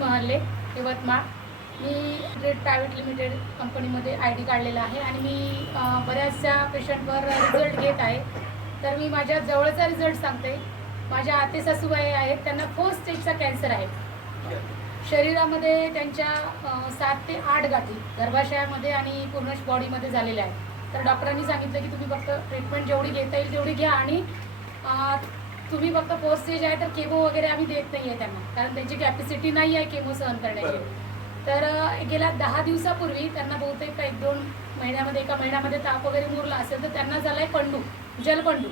महल्ले, यवतमाळ। मी red private limited कंपनीमध्ये ID काढलेला आहे आणि मी बऱ्याचशा पेशंटवर रिझल्ट घेत आहे। तर मी माझ्या जवळचा रिझल्ट सांगते। माझ्या आते सासूबाई आहेत, त्यांना फर्स्ट स्टेजचा कॅन्सर आहे। शरीरामध्ये त्यांच्या 7 ते 8 गाठी गर्भाशयामध्ये आणि पूर्ण बॉडीमध्ये झालेल्या आहेत। तर डॉक्टरांनी सांगितलं की तुम्ही फक्त ट्रीटमेंट जेवढी घेता येईल तेवढी घ्या आणि तुम्ही फक्त फर्स्ट स्टेज आहे तर केमो वगैरे आम्ही देत नाही आहे त्यांना, कारण त्यांची कॅपॅसिटी नाही आहे केमो सहन करण्याची। तर गेल्या 10 दिवसापूर्वी त्यांना बहुतेक 1-2 महिन्यामध्ये, एका महिन्यामध्ये ताप वगैरे मुरला असेल, तर त्यांना झालाय पंडू, जलपंडू।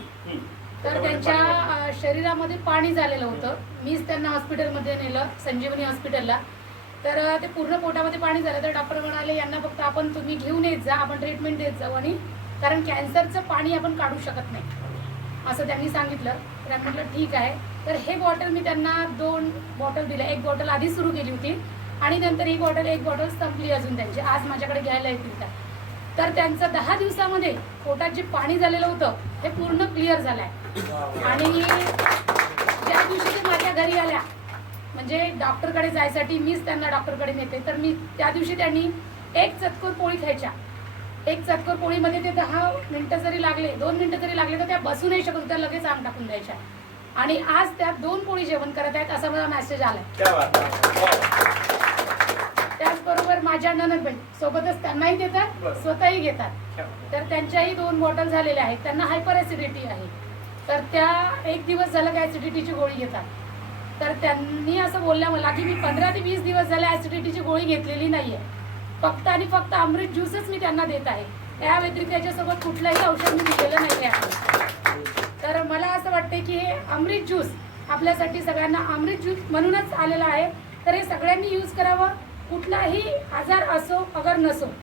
तर त्यांच्या शरीरामध्ये पाणी झालेलं होतं। मीच त्यांना हॉस्पिटलमध्ये नेलं, संजीवनी हॉस्पिटलला। तर ते पूर्ण पोटामध्ये पाणी झालं। तर डॉक्टर म्हणाले यांना फक्त आपण तुम्ही घेऊन येत जा, आपण ट्रीटमेंट देत जाऊ आणि कारण कॅन्सरचं पाणी आपण काढू शकत नाही असं त्यांनी सांगितलं। तर आम्ही म्हटलं ठीक आहे। तर हे बॉटल मी त्यांना 2 बॉटल दिल्या। एक बॉटल आधी सुरू केली होती आणि नंतर एक बॉटल संपली अजून त्यांची, आज माझ्याकडे घ्यायला येतील त्या। तर त्यांचं 10 दिवसामध्ये पोटात जे पाणी झालेलं होतं हे पूर्ण क्लिअर झालं आहे। आणि ज्या दिवशी ते माझ्या घरी आल्या, म्हणजे डॉक्टरकडे जायसाठी मीच त्यांना डॉक्टरकडे नेते, तर मी त्या दिवशी त्यांनी एक चतकोर पोळी खायच्या। एक चतकोर पोळीमध्ये ते 10 मिनिटं जरी लागले, 2 मिनिटं जरी लागले, तर त्या बसू नाही शकत होत्या, लगेच आंग टाकून द्यायच्या। आणि आज त्या 2 पोळी जेवण करत आहेत असा मला मेसेज आलाय। त्याचबरोबर माझ्या नणंदबाई सोबतच त्यांनाही देतात, स्वतःही घेतात। तर त्यांच्याही 2 बॉटल झालेल्या आहेत। त्यांना हायपर ॲसिडिटी आहे, तर त्या 1 दिवस झालं की ॲसिडिटीची गोळी घेतात। तर त्यांनी असं बोलल्या मला की मी 15 ते 20 दिवस झाले ॲसिडिटीची गोळी घेतलेली नाही आहे, फक्त आणि फक्त अमृत ज्यूसच मी त्यांना देत आहे। त्या व्यतिरिक्त याच्यासोबत कुठलंही औषध मी दिलेलं नाही आहे। तर मला असं वाटते की हे अमृत ज्यूस आपल्यासाठी सगळ्यांना अमृत ज्यूस म्हणूनच आलेला आहे। तर हे सगळ्यांनी यूज करावं, कुठलाही आजार असो अगर नसो।